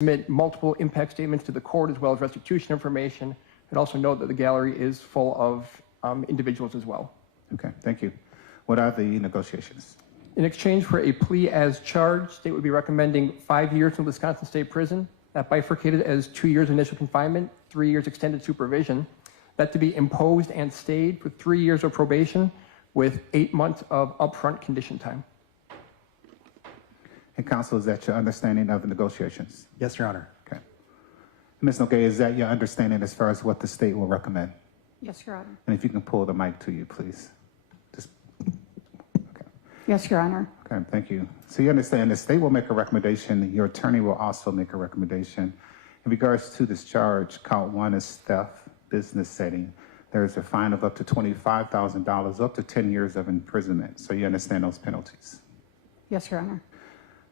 submit multiple impact statements to the court as well as restitution information. And also note that the gallery is full of individuals as well. Okay, thank you. What are the negotiations? In exchange for a plea as charged, state would be recommending 5 years in Wisconsin State Prison, that bifurcated as 2 years initial confinement, 3 years extended supervision, that to be imposed and stayed for 3 years of probation with 8 months of upfront condition time. And counsel, is that your understanding of the negotiations? Yes, Your Honor. Okay. Ms. Nogueira, is that your understanding as far as what the state will recommend? Yes, Your Honor. And if you can pull the mic to you, please. Just, okay. Yes, Your Honor. Okay, thank you. So you understand the state will make a recommendation. Your attorney will also make a recommendation. In regards to this charge, count 1 is theft, business setting. There is a fine of up to $25,000, up to 10 years of imprisonment. So you understand those penalties? Yes, Your Honor.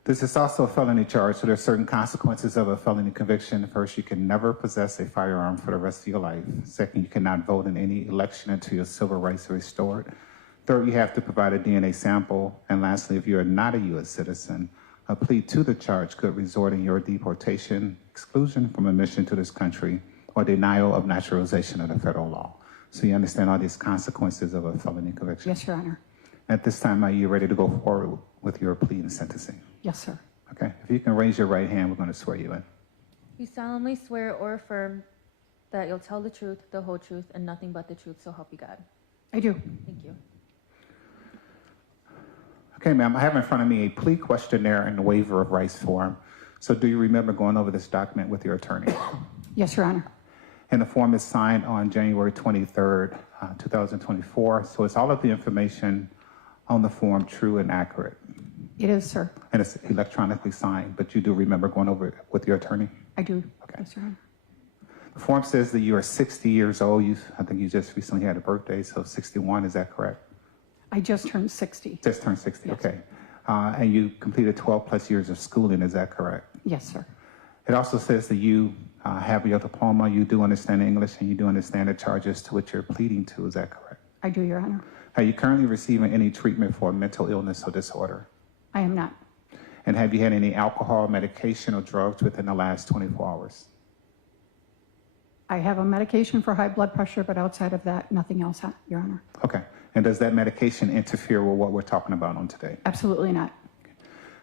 This is also a felony charge, so there are certain consequences of a felony conviction. First, you can never possess a firearm for the rest of your life. Second, you cannot vote in any election until your civil rights are restored. Third, you have to provide a DNA sample. And lastly, if you are not a U.S. citizen, a plea to the charge could result in your deportation, exclusion from admission to this country, or denial of naturalization under federal law. So you understand all these consequences of a felony conviction? Yes, Your Honor. At this time, are you ready to go forward with your plea and sentencing? Yes, sir. Okay. If you can raise your right hand, we're going to swear you in. You solemnly swear or affirm that you'll tell the truth, the whole truth, and nothing but the truth, so help you God. I do. Thank you. Okay, ma'am, I have in front of me a plea questionnaire and waiver of rights form. So do you remember going over this document with your attorney? Yes, Your Honor. And the form is signed on January 23rd, 2024. So is all of the information on the form true and accurate? It is, sir. And it's electronically signed, but you do remember going over it with your attorney? I do. Okay. Yes, Your Honor. The form says that you are 60 years old. I think you just recently had a birthday, so 61, is that correct? I just turned 60. Just turned 60, Yes. okay. And you completed 12 plus years of schooling, is that correct? Yes, sir. It also says that you have your diploma, you do understand English, and you do understand the charges to which you're pleading to, is that correct? I do, Your Honor. Are you currently receiving any treatment for mental illness or disorder? I am not. And have you had any alcohol, medication, or drugs within the last 24 hours? I have a medication for high blood pressure, but outside of that, nothing else, Your Honor. Okay. And does that medication interfere with what we're talking about on today? Absolutely not.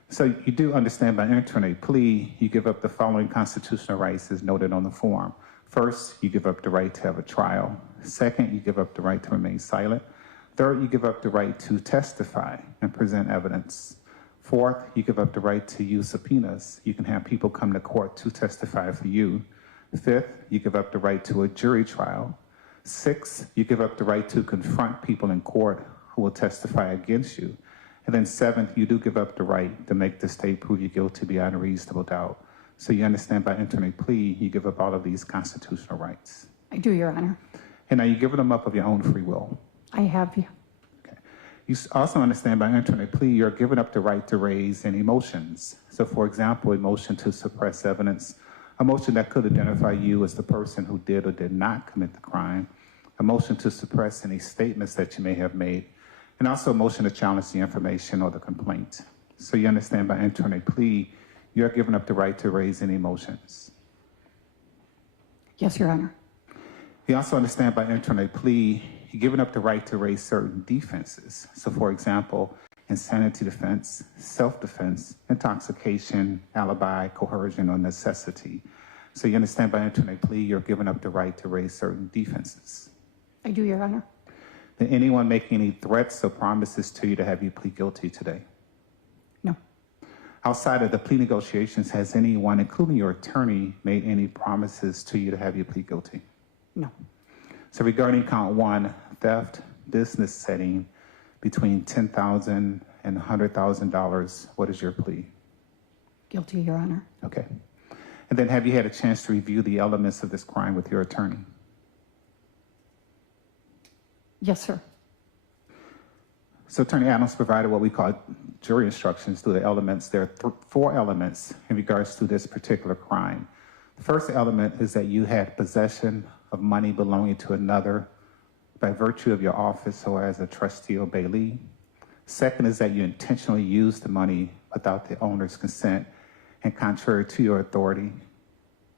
So you do understand by entering a plea, you give up the following constitutional rights as noted on the form. First, you give up the right to have a trial. Second, you give up the right to remain silent. Third, you give up the right to testify and present evidence. Fourth, you give up the right to use subpoenas. You can have people come to court to testify for you. Fifth, you give up the right to a jury trial. Sixth, you give up the right to confront people in court who will testify against you. And then seventh, you do give up the right to make the state prove you guilty beyond a reasonable doubt. So you understand by entering a plea, you give up all of these constitutional rights. I do, Your Honor. And are you giving them up of your own free will? I have. Okay. You also understand by entering a plea, you're giving up the right to raise any emotions. So for example, a motion to suppress evidence, a motion that could identify you as the person who did or did not commit the crime, a motion to suppress any statements that you may have made, and also a motion to challenge the information or the complaint. So you understand by entering a plea, you're giving up the right to raise any emotions. Yes, Your Honor. You also understand by entering a plea, you're giving up the right to raise certain defenses. So for example, insanity defense, self-defense, intoxication, alibi, coercion, or necessity. So you understand by entering a plea, you're giving up the right to raise certain defenses. I do, Your Honor. Did anyone make any threats or promises to you to have you plead guilty today? No. Outside of the plea negotiations, has anyone, including your attorney, made any promises to you to have you plead guilty? No. So regarding count 1, theft, business setting, between $10,000 and $100,000, what is your plea? Guilty, Your Honor. Okay. And then have you had a chance to review the elements of this crime with your attorney? Yes, sir. So Attorney Adams provided what we call jury instructions to the elements. There are 4 elements in regards to this particular crime. The first element is that you had possession of money belonging to another by virtue of your office or as a trustee or bailee. Second is that you intentionally used the money without the owner's consent. and contrary to your authority.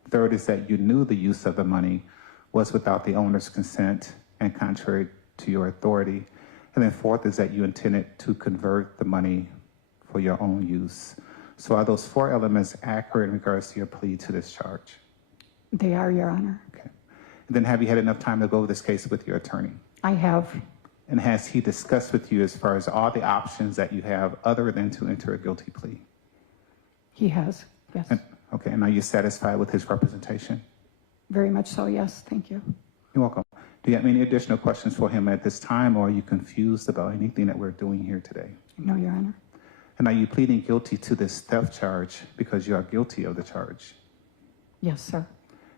Third is that you knew the use of the money was without the owner's consent and contrary to your authority. And then fourth is that you intended to convert the money for your own use. So are those four elements accurate in regards to your plea to this charge? They are, Your Honor. Okay. And then have you had enough time to go over this case with your attorney? I have. And has he discussed with you as far as all the options that you have other than to enter a guilty plea? He has, yes. Okay, and are you satisfied with his representation? Very much so, yes. Thank you. You're welcome. Do you have any additional questions for him at this time, or are you confused about anything that we're doing here today? No, Your Honor. And are you pleading guilty to this theft charge because you are guilty of the charge? Yes, sir.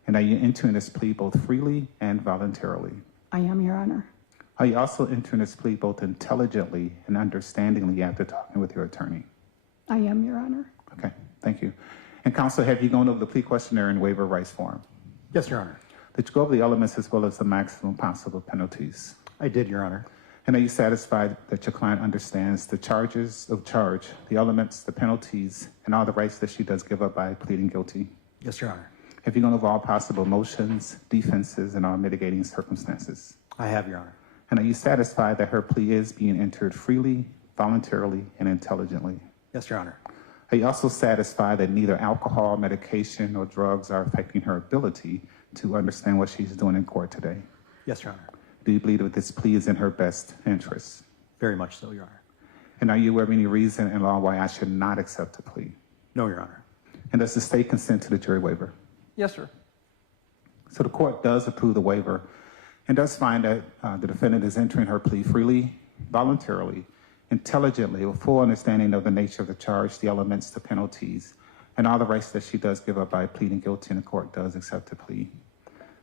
And are you entering this plea both freely and voluntarily? I am, Your Honor. Are you also entering this plea both intelligently and understandingly after talking with your attorney? I am, Your Honor. Okay, thank you. And counsel, have you gone over the plea questionnaire and waiver of rights form? Yes, Your Honor. Did you go over the elements as well as the maximum possible penalties? I did, Your Honor. And are you satisfied that your client understands the charges of charge, the elements, the penalties, and all the rights that she does give up by pleading guilty? Yes, Your Honor. Have you gone over all possible motions, defenses, and all mitigating circumstances? I have, Your Honor. And are you satisfied that her plea is being entered freely, voluntarily, and intelligently? Yes, Your Honor. Are you also satisfied that neither alcohol, medication, or drugs are affecting her ability to understand what she's doing in court today? Yes, Your Honor. Do you believe that this plea is in her best interest? Very much so, Your Honor. And are you aware of any reason in law why I should not accept a plea? No, Your Honor. And does the state consent to the jury waiver? Yes, sir. So the court does approve the waiver and does find that the defendant is entering her plea freely, voluntarily, intelligently, with full understanding of the nature of the charge, the elements, the penalties, and all the rights that she does give up by pleading guilty, and the court does accept the plea.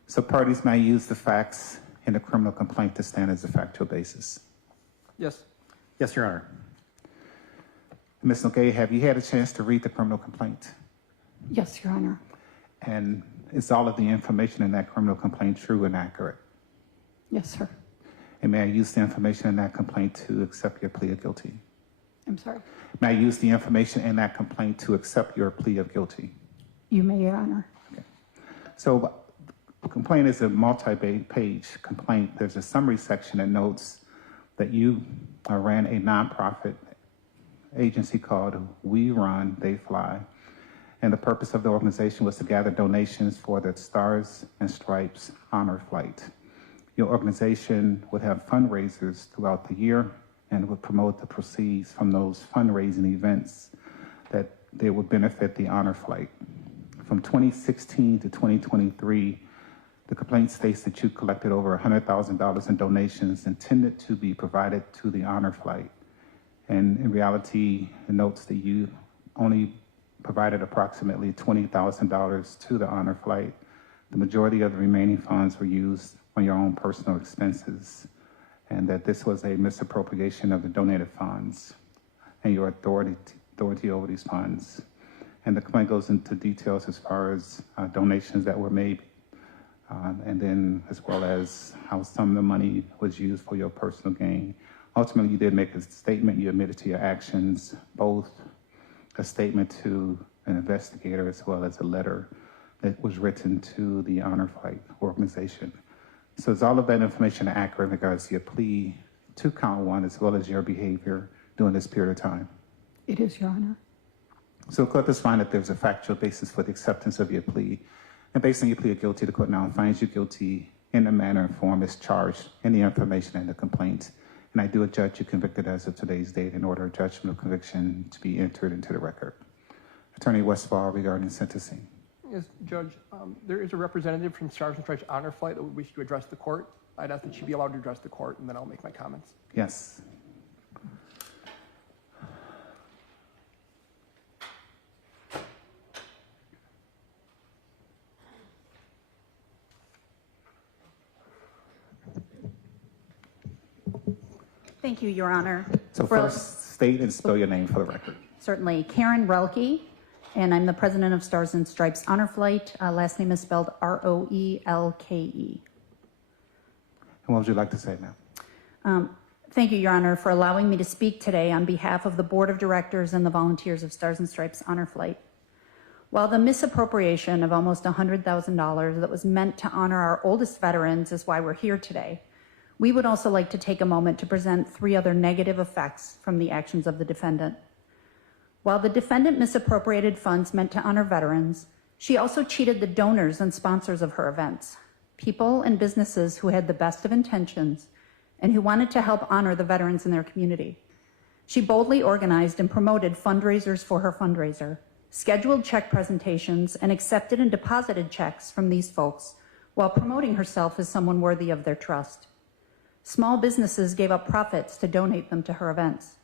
So parties may use the facts in the criminal complaint to stand as a factual basis. Yes. Yes, Your Honor. Ms. Nogay, have you had a chance to read the criminal complaint? Yes, Your Honor. And is all of the information in that criminal complaint true and accurate? Yes, sir. And may I use the information in that complaint to accept your plea of guilty? I'm sorry. May I use the information in that complaint to accept your plea of guilty? You may, Your Honor. Okay. So the complaint is a multi-page complaint. There's a summary section that notes that you ran a nonprofit agency called We Run, They Fly. And the purpose of the organization was to gather donations for the Stars and Stripes Honor Flight. Your organization would have fundraisers throughout the year and would promote the proceeds from those fundraising events that they would benefit the honor flight. From 2016 to 2023, the complaint states that you collected over $100,000 in donations intended to be provided to the honor flight. And in reality, it notes that you only provided approximately $20,000 to the honor flight. The majority of the remaining funds were used on your own personal expenses, and that this was a misappropriation of the donated funds and your authority over these funds. And the complaint goes into details as far as donations that were made, and then as well as how some of the money was used for your personal gain. Ultimately, you did make a statement. You admitted to your actions, both a statement to an investigator as well as a letter that was written to the Honor Flight organization. So is all of that information accurate in regards to your plea to count one as well as your behavior during this period of time? It is, Your Honor. So the court does find that there's a factual basis for the acceptance of your plea. And based on your plea of guilty, the court now finds you guilty in the manner and form as charged in the information in the complaint. And I do adjudge you convicted as of today's date in order of judgment of conviction to be entered into the record. Attorney Westfall regarding sentencing. Yes, Judge, there is a representative from Stars and Stripes Honor Flight that would wish to address the court. I'd ask that she be allowed to address the court, and then I'll make my comments. Yes. Thank you, Your Honor. So first, state and spell your name for the record. Certainly. Karen Relke, and I'm the president of Stars and Stripes Honor Flight. Last name is spelled R-O-E-L-K-E. And what would you like to say now? Thank you, Your Honor, for allowing me to speak today on behalf of the Board of Directors and the volunteers of Stars and Stripes Honor Flight. While the misappropriation of almost $100,000 that was meant to honor our oldest veterans is why we're here today, we would also like to take a moment to present 3 other negative effects from the actions of the defendant. While the defendant misappropriated funds meant to honor veterans, she also cheated the donors and sponsors of her events, people and businesses who had the best of intentions and who wanted to help honor the veterans in their community. She boldly organized and promoted fundraisers for her fundraiser, scheduled check presentations, and accepted and deposited checks from these folks while promoting herself as someone worthy of their trust. Small businesses gave up profits to donate them to her events.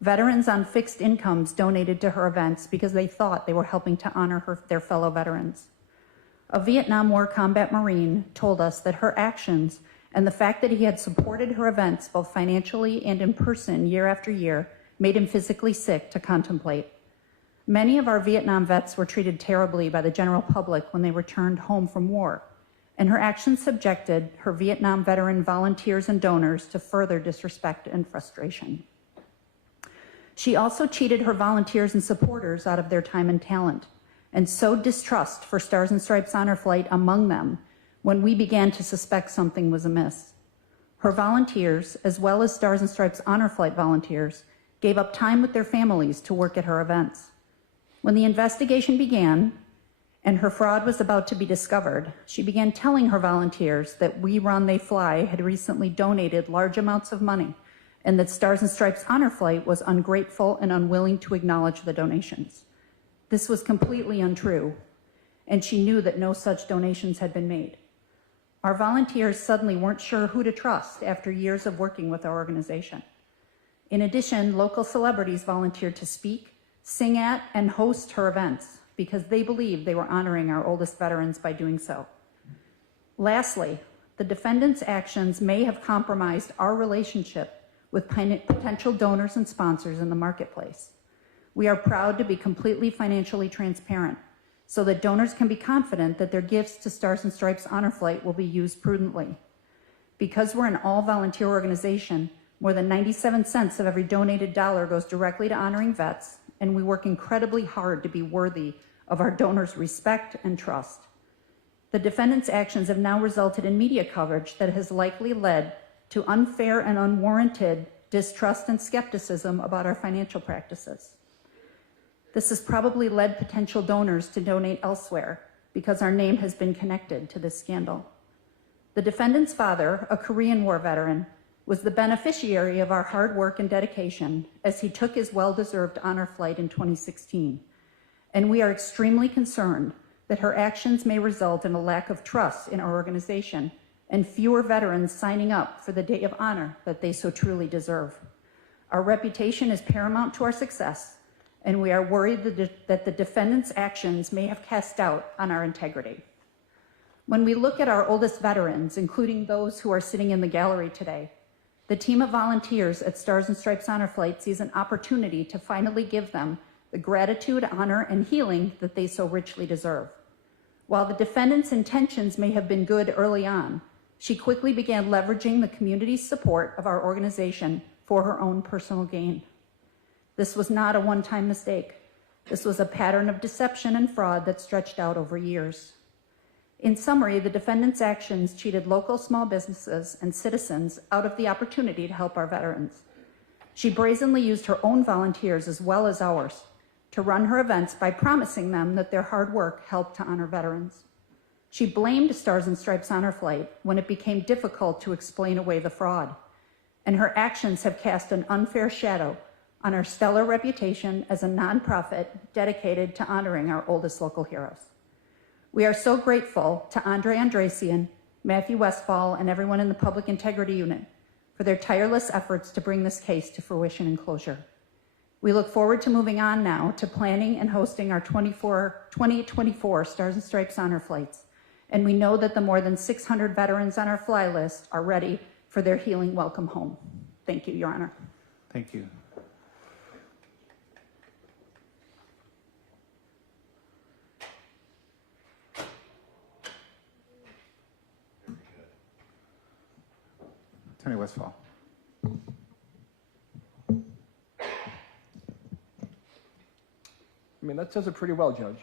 Veterans on fixed incomes donated to her events because they thought they were helping to honor their fellow veterans. A Vietnam War combat Marine told us that her actions and the fact that he had supported her events both financially and in person year after year made him physically sick to contemplate. Many of our Vietnam vets were treated terribly by the general public when they returned home from war, and her actions subjected her Vietnam veteran volunteers and donors to further disrespect and frustration. She also cheated her volunteers and supporters out of their time and talent, and sowed distrust for Stars and Stripes Honor Flight among them when we began to suspect something was amiss. Her volunteers, as well as Stars and Stripes Honor Flight volunteers, gave up time with their families to work at her events. When the investigation began and her fraud was about to be discovered, she began telling her volunteers that We Run, They Fly had recently donated large amounts of money and that Stars and Stripes Honor Flight was ungrateful and unwilling to acknowledge the donations. This was completely untrue, and she knew that no such donations had been made. Our volunteers suddenly weren't sure who to trust after years of working with our organization. In addition, local celebrities volunteered to speak, sing at, and host her events because they believed they were honoring our oldest veterans by doing so. Lastly, the defendant's actions may have compromised our relationship with potential donors and sponsors in the marketplace. We are proud to be completely financially transparent so that donors can be confident that their gifts to Stars and Stripes Honor Flight will be used prudently. Because we're an all-volunteer organization, more than 97 cents of every donated dollar goes directly to honoring vets, and we work incredibly hard to be worthy of our donors' respect and trust. The defendant's actions have now resulted in media coverage that has likely led to unfair and unwarranted distrust and skepticism about our financial practices. This has probably led potential donors to donate elsewhere because our name has been connected to this scandal. The defendant's father, a Korean War veteran, was the beneficiary of our hard work and dedication as he took his well-deserved honor flight in 2016. And we are extremely concerned that her actions may result in a lack of trust in our organization and fewer veterans signing up for the day of honor that they so truly deserve. Our reputation is paramount to our success, and we are worried that the defendant's actions may have cast doubt on our integrity. When we look at our oldest veterans, including those who are sitting in the gallery today, the team of volunteers at Stars and Stripes Honor Flight sees an opportunity to finally give them the gratitude, honor, and healing that they so richly deserve. While the defendant's intentions may have been good early on, she quickly began leveraging the community's support of our organization for her own personal gain. This was not a one-time mistake. This was a pattern of deception and fraud that stretched out over years. In summary, the defendant's actions cheated local small businesses and citizens out of the opportunity to help our veterans. She brazenly used her own volunteers as well as ours to run her events by promising them that their hard work helped to honor veterans. She blamed Stars and Stripes Honor Flight when it became difficult to explain away the fraud, and her actions have cast an unfair shadow on our stellar reputation as a nonprofit dedicated to honoring our oldest local heroes. We are so grateful to Andre Andrasian, Matthew Westfall, and everyone in the Public Integrity Unit for their tireless efforts to bring this case to fruition and closure. We look forward to moving on now to planning and hosting our 2024 Stars and Stripes Honor Flights, and we know that the more than 600 veterans on our fly list are ready for their healing welcome home. Thank you, Your Honor. Thank you. Attorney Westfall. I mean, that says it pretty well, Judge.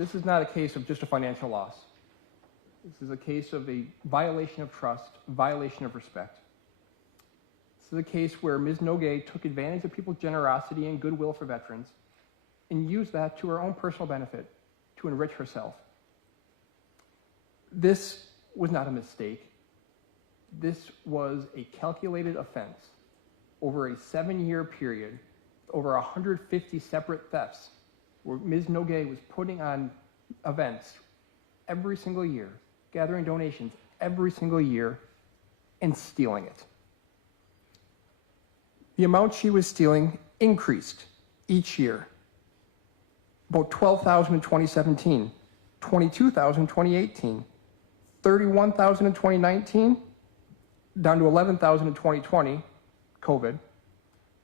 this is not a case of just a financial loss. This is a case of a violation of trust, violation of respect. This is a case where Ms. Nogay took advantage of people's generosity and goodwill for veterans and used that to her own personal benefit to enrich herself. This was not a mistake. This was a calculated offense over a 7-year period, over 150 separate thefts, where Ms. Nogay was putting on events every single year, gathering donations every single year, and stealing it. The amount she was stealing increased each year. About $12,000 in 2017, $22,000 in 2018, $31,000 in 2019, down to $11,000 in 2020, COVID,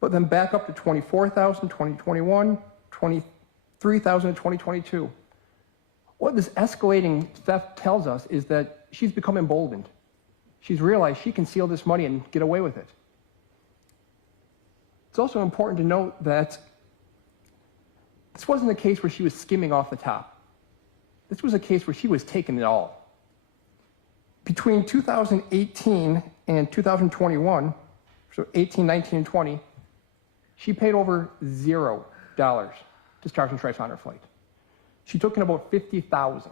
but then back up to $24,000 in 2021, $23,000 in 2022. What this escalating theft tells us is that she's become emboldened. She's realized she can steal this money and get away with it. It's also important to note that this wasn't a case where she was skimming off the top. This was a case where she was taking it all. Between 2018 and 2021, so 18, 19, and 20, she paid over $0 to Stars and Stripes Honor Flight. She took in about $50,000.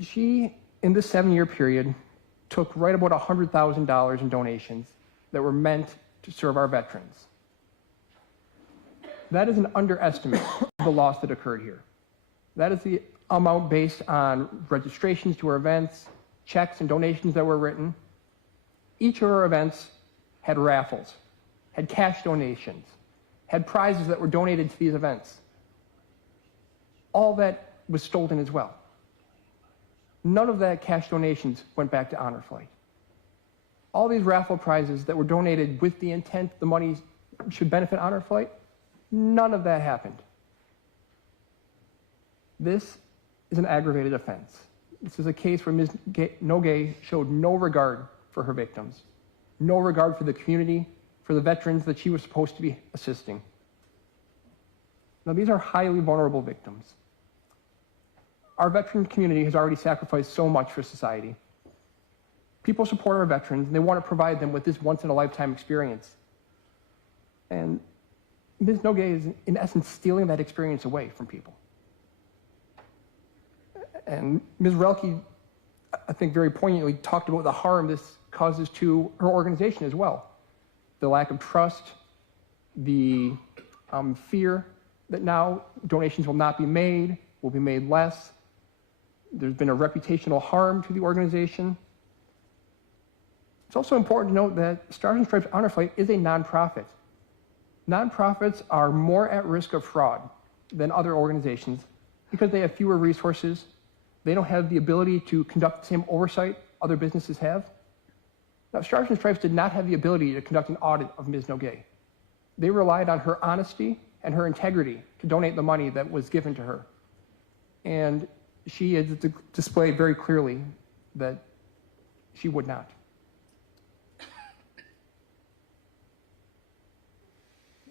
She, in this 7-year period, took right about $100,000 in donations that were meant to serve our veterans. That is an underestimate of the loss that occurred here. That is the amount based on registrations to our events, checks and donations that were written. Each of our events had raffles, had cash donations, had prizes that were donated to these events. All that was stolen as well. None of that cash donations went back to Honor Flight. All these raffle prizes that were donated with the intent the money should benefit Honor Flight, none of that happened. This is an aggravated offense. This is a case where Ms. Nogay showed no regard for her victims, no regard for the community, for the veterans that she was supposed to be assisting. Now, these are highly vulnerable victims. Our veteran community has already sacrificed so much for society. People support our veterans, and they want to provide them with this once-in-a-lifetime experience. And Ms. Nogay is, in essence, stealing that experience away from people. And Ms. Relke, I think very poignantly, talked about the harm this causes to her organization as well. The lack of trust, the fear that now donations will not be made, will be made less. There's been a reputational harm to the organization. It's also important to note that Stars and Stripes Honor Flight is a nonprofit. Nonprofits are more at risk of fraud than other organizations because they have fewer resources. They don't have the ability to conduct the same oversight other businesses have. Now, Stars and Stripes did not have the ability to conduct an audit of Ms. Nogay. They relied on her honesty and her integrity to donate the money that was given to her. And she has displayed very clearly that she would not.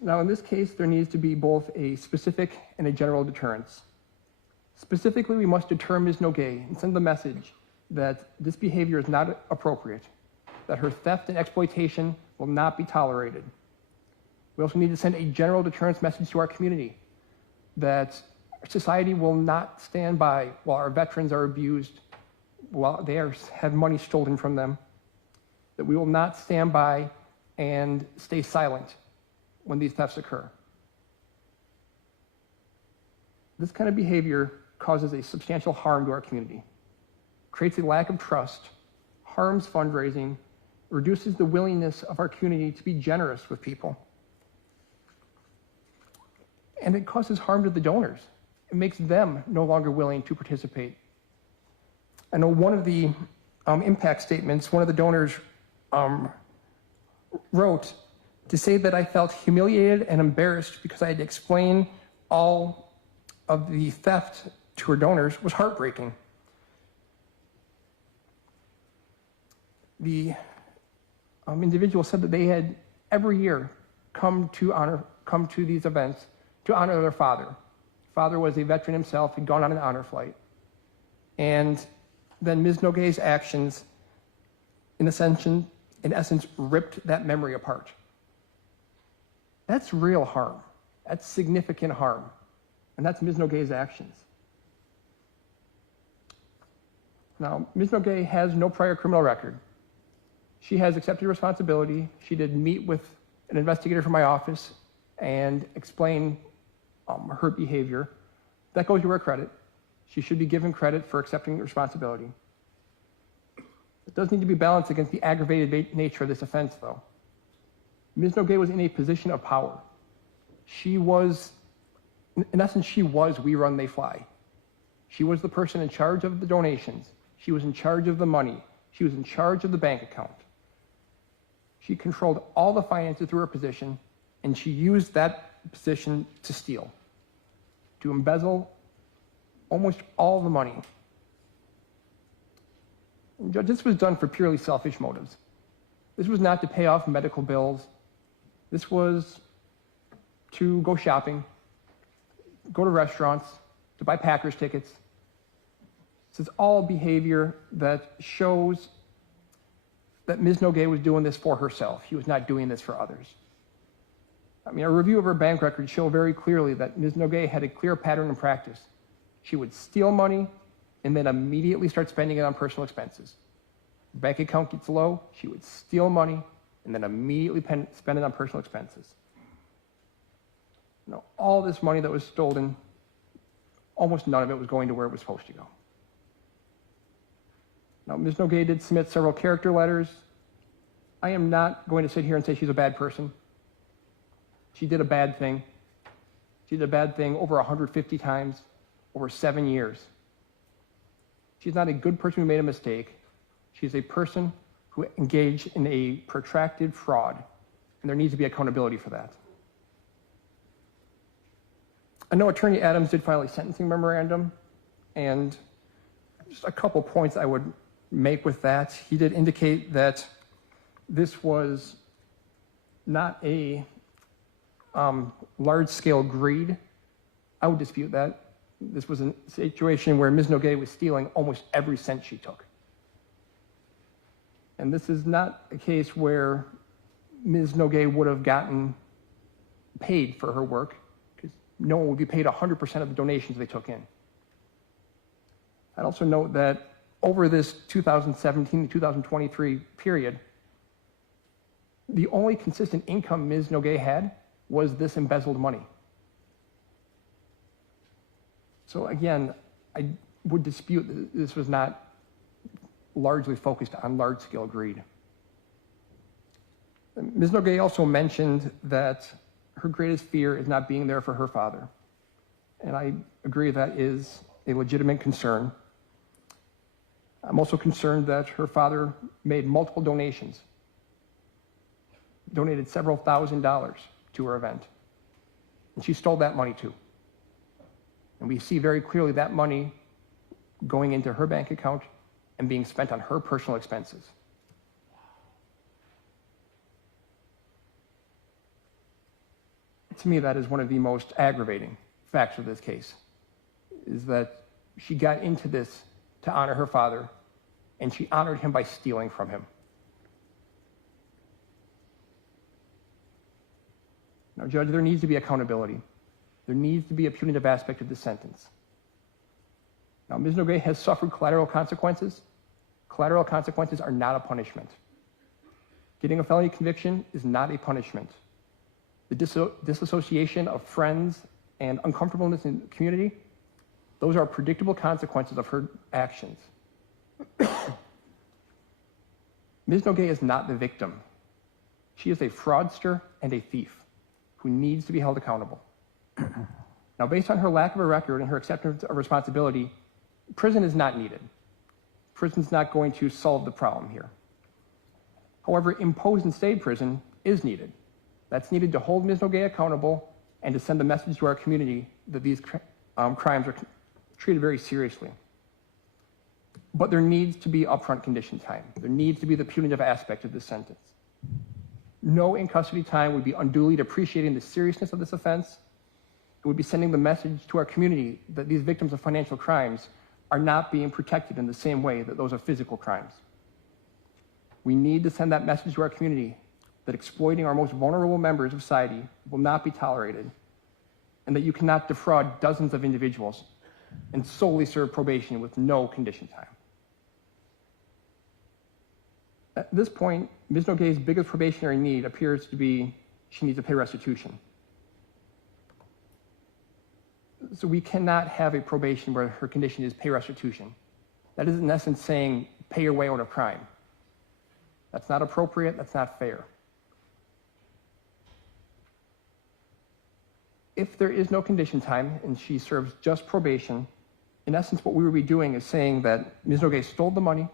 Now, in this case, there needs to be both a specific and a general deterrence. Specifically, we must deter Ms. Nogay and send the message that this behavior is not appropriate, that her theft and exploitation will not be tolerated. We also need to send a general deterrence message to our community that society will not stand by while our veterans are abused, while they have money stolen from them, that we will not stand by and stay silent when these thefts occur. This kind of behavior causes a substantial harm to our community, creates a lack of trust, harms fundraising, reduces the willingness of our community to be generous with people, and it causes harm to the donors. It makes them no longer willing to participate. I know one of the impact statements, one of the donors wrote to say that I felt humiliated and embarrassed because I had to explain all of the theft to her donors was heartbreaking. The individual said that they had every year come to these events to honor their father. Father was a veteran himself, he'd gone on an honor flight. And then Ms. Nogay's actions, in essence, ripped that memory apart. That's real harm. That's significant harm. And that's Ms. Nogay's actions. Now, Ms. Nogay has no prior criminal record. She has accepted responsibility. She did meet with an investigator from my office and explain her behavior. That goes to her credit. She should be given credit for accepting responsibility. It does need to be balanced against the aggravated nature of this offense, though. Ms. Nogay was in a position of power. She was, in essence, she was We Run, They Fly. She was the person in charge of the donations. She was in charge of the money. She was in charge of the bank account. She controlled all the finances through her position, and she used that position to steal, to embezzle almost all the money. And Judge, this was done for purely selfish motives. This was not to pay off medical bills. This was to go shopping, go to restaurants, to buy Packers tickets. This is all behavior that shows that Ms. Nogay was doing this for herself. She was not doing this for others. I mean, a review of her bank records show very clearly that Ms. Nogay had a clear pattern in practice. She would steal money and then immediately start spending it on personal expenses. Bank account gets low, she would steal money and then immediately spend it on personal expenses. You know, all this money that was stolen, almost none of it was going to where it was supposed to go. Now, Ms. Nogay did submit several character letters. I am not going to sit here and say she's a bad person. She did a bad thing. She did a bad thing over 150 times, over 7 years. She's not a good person who made a mistake. She's a person who engaged in a protracted fraud, and there needs to be accountability for that. I know Attorney Adams did file a sentencing memorandum, and just a couple points I would make with that. He did indicate that this was not a large-scale greed. I would dispute that. This was a situation where Ms. Nogay was stealing almost every cent she took. And this is not a case where Ms. Nogay would have gotten paid for her work, because no one would be paid 100% of the donations they took in. I'd also note that over this 2017 to 2023 period, the only consistent income Ms. Nogay had was this embezzled money. So again, I would dispute that this was not largely focused on large-scale greed. Ms. Nogay also mentioned that her greatest fear is not being there for her father. And I agree that is a legitimate concern. I'm also concerned that her father made multiple donations, donated several $1,000s to her event. And she stole that money too. And we see very clearly that money going into her bank account and being spent on her personal expenses. To me, that is one of the most aggravating facts of this case, is that she got into this to honor her father, and she honored him by stealing from him. Now, Judge, there needs to be accountability. There needs to be a punitive aspect of this sentence. Now, Ms. Nogay has suffered collateral consequences. Collateral consequences are not a punishment. Getting a felony conviction is not a punishment. The disassociation of friends and uncomfortableness in the community, those are predictable consequences of her actions. Ms. Nogay is not the victim. She is a fraudster and a thief who needs to be held accountable. Now, based on her lack of a record and her acceptance of responsibility, prison is not needed. Prison's not going to solve the problem here. However, imposed and stayed prison is needed. That's needed to hold Ms. Nogay accountable and to send a message to our community that these crimes are treated very seriously. But there needs to be upfront condition time. There needs to be the punitive aspect of this sentence. No in-custody time would be unduly depreciating the seriousness of this offense, It would be sending the message to our community that these victims of financial crimes are not being protected in the same way that those of physical crimes. We need to send that message to our community that exploiting our most vulnerable members of society will not be tolerated, and that you cannot defraud dozens of individuals and solely serve probation with no condition time. At this point, Ms. Nogay's biggest probationary need appears to be she needs to pay restitution. So we cannot have a probation where her condition is pay restitution. That is, in essence, saying pay your way out of crime. That's not appropriate, that's not fair. If there is no condition time and she serves just probation, in essence, what we would be doing is saying that Ms. Nogay stole the money,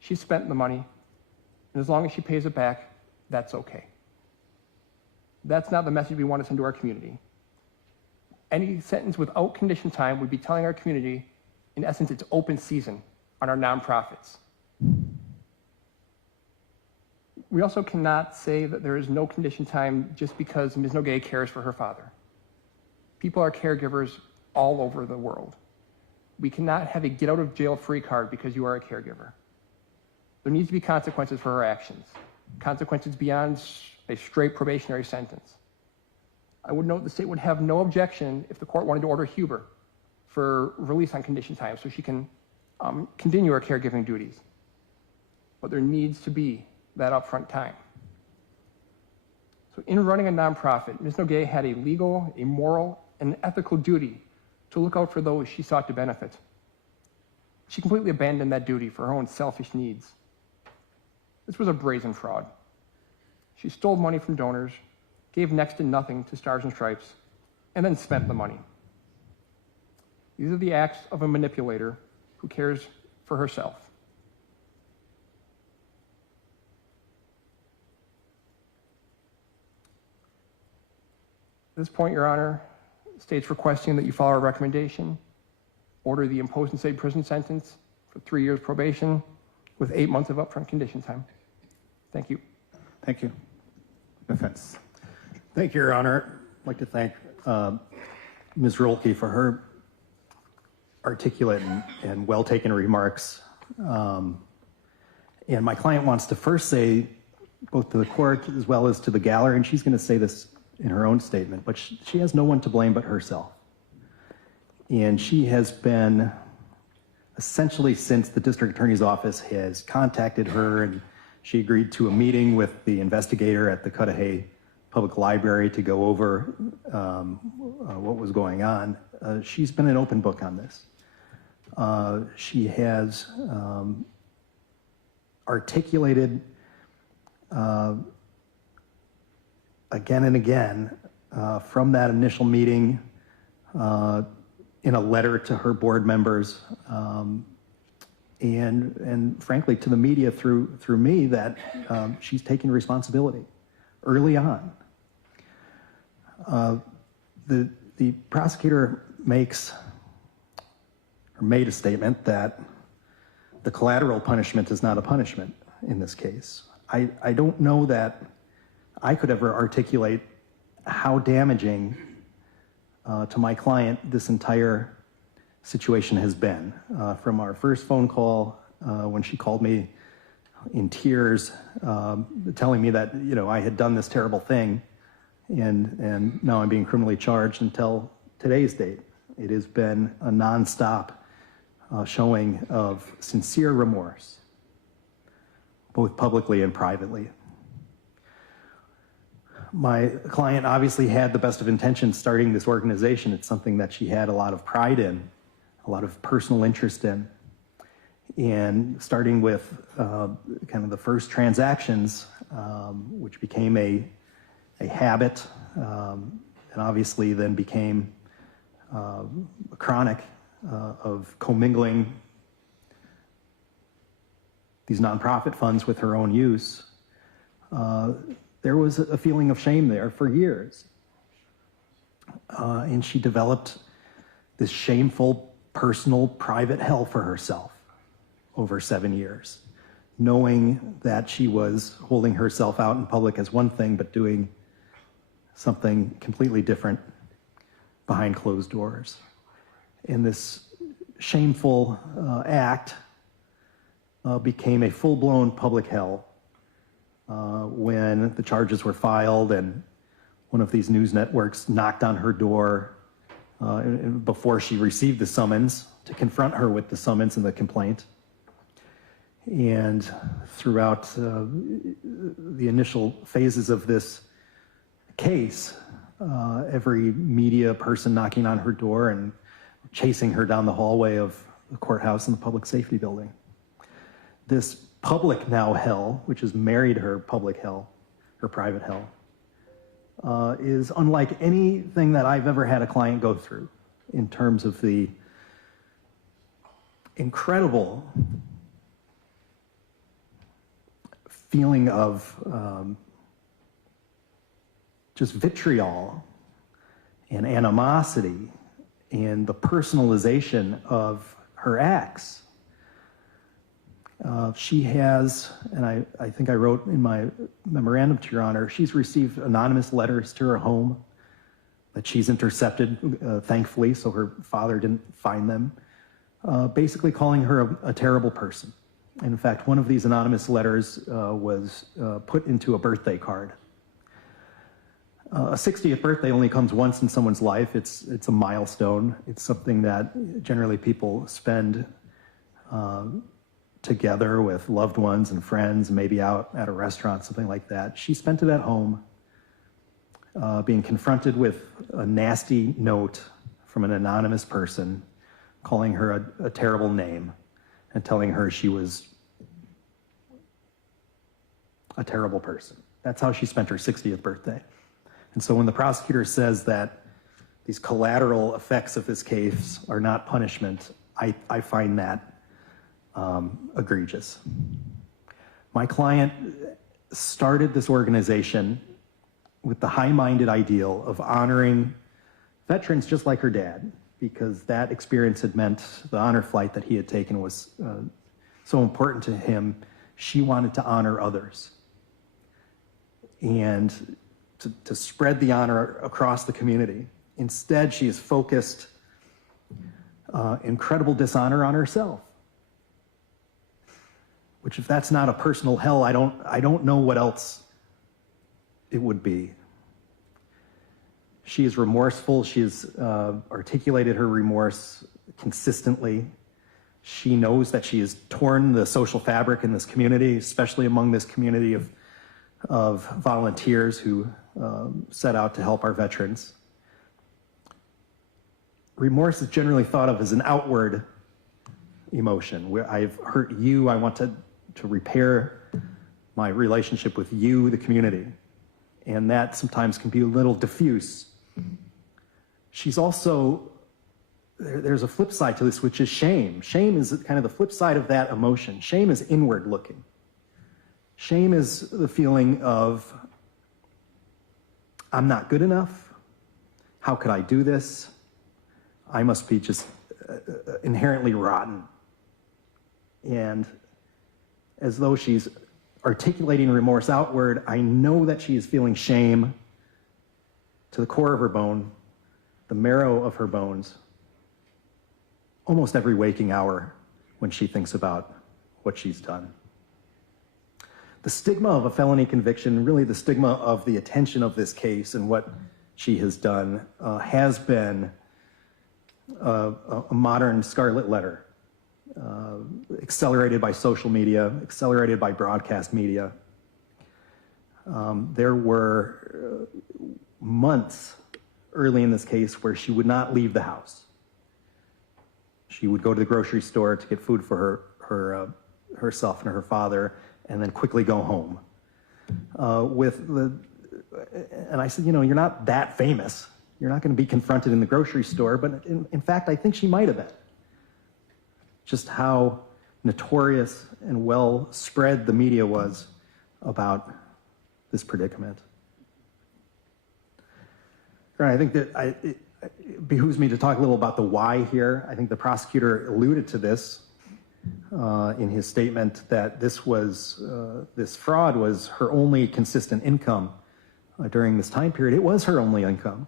she spent the money, and as long as she pays it back, that's okay. That's not the message we want to send to our community. Any sentence without condition time would be telling our community, in essence, it's open season on our nonprofits. We also cannot say that there is no condition time just because Ms. Nogay cares for her father. People are caregivers all over the world. We cannot have a get out of jail free card because you are a caregiver. There needs to be consequences for her actions, consequences beyond a straight probationary sentence. I would note the state would have no objection if the court wanted to order Huber for release on condition time so she can continue her caregiving duties. But there needs to be that upfront time. So in running a nonprofit, Ms. Nogay had a legal, a moral, and an ethical duty to look out for those she sought to benefit. She completely abandoned that duty for her own selfish needs. This was a brazen fraud. She stole money from donors, gave next to nothing to Stars and Stripes, and then spent the money. These are the acts of a manipulator who cares for herself. At this point, Your Honor, the state's requesting that you follow our recommendation, order the imposed and state prison sentence for 3 years probation with 8 months of upfront condition time. Thank you. Thank you. Defense. Thank you, Your Honor. I'd like to thank Ms. Rolke for her articulate and well-taken remarks. And my client wants to first say, both to the court as well as to the gallery, and she's going to say this in her own statement, but she has no one to blame but herself. And she has been, essentially since the district attorney's office has contacted her and she agreed to a meeting with the investigator at the Cudahy Public Library to go over what was going on, she's been an open book on this. She has articulated again and again from that initial meeting in a letter to her board members and frankly to the media through me that she's taking responsibility early on. The prosecutor made a statement that the collateral punishment is not a punishment in this case. I don't know that I could ever articulate how damaging to my client this entire situation has been. From our first phone call, when she called me in tears, telling me that I had done this terrible thing, and now I'm being criminally charged, until today's date. It has been a nonstop showing of sincere remorse, both publicly and privately. My client obviously had the best of intentions starting this organization. It's something that she had a lot of pride in, a lot of personal interest in. And starting with kind of the first transactions, which became a habit, and obviously then became chronic, of commingling these nonprofit funds with her own use, there was a feeling of shame there for years. And she developed this shameful, personal, private hell for herself over 7 years, knowing that she was holding herself out in public as one thing, but doing something completely different behind closed doors. And this shameful act became a full-blown public hell when the charges were filed and one of these news networks knocked on her door before she received the summons to confront her with the summons and the complaint. And throughout the initial phases of this case, every media person knocking on her door and chasing her down the hallway of the courthouse and the public safety building. This public now hell, which has married her public hell, her private hell, is unlike anything that I've ever had a client go through in terms of the incredible feeling of just vitriol and animosity and the personalization of her acts. She has, and I think I wrote in my memorandum to Your Honor, she's received anonymous letters to her home that she's intercepted, thankfully, so her father didn't find them, basically calling her a terrible person. And in fact, one of these anonymous letters was put into a birthday card. A 60th birthday only comes once in someone's life. It's a milestone. It's something that generally people spend together with loved ones and friends, maybe out at a restaurant, something like that. She spent it at home, being confronted with a nasty note from an anonymous person, calling her a terrible name and telling her she was a terrible person. That's how she spent her 60th birthday. And so when the prosecutor says that these collateral effects of this case are not punishment, I find that egregious. My client started this organization with the high-minded ideal of honoring veterans just like her dad, because that experience had meant the honor flight that he had taken was so important to him. She wanted to honor others and to spread the honor across the community. Instead, she is focused incredible dishonor on herself, which if that's not a personal hell, I don't know what else it would be. She is remorseful. She has articulated her remorse consistently. She knows that she has torn the social fabric in this community, especially among this community of volunteers who set out to help our veterans. Remorse is generally thought of as an outward emotion, where I've hurt you, I want to repair my relationship with you, the community. And that sometimes can be a little diffuse. She's also, there's a flip side to this, which is shame. Shame is kind of the flip side of that emotion. Shame is inward looking. Shame is the feeling of, I'm not good enough. How could I do this? I must be just inherently rotten. And as though she's articulating remorse outward, I know that she is feeling shame to the core of her bone, the marrow of her bones, almost every waking hour when she thinks about what she's done. The stigma of a felony conviction, really the stigma of the attention of this case and what she has done, has been a modern scarlet letter, accelerated by social media, accelerated by broadcast media. There were months early in this case where she would not leave the house. She would go to the grocery store to get food for herself and her father, and then quickly go home. And I said, you're not that famous. You're not going to be confronted in the grocery store, but in fact, I think she might have been. Just how notorious and well spread the media was about this predicament. Right, I think that it behooves me to talk a little about the why here. I think the prosecutor alluded to this in his statement that this fraud was her only consistent income during this time period. It was her only income.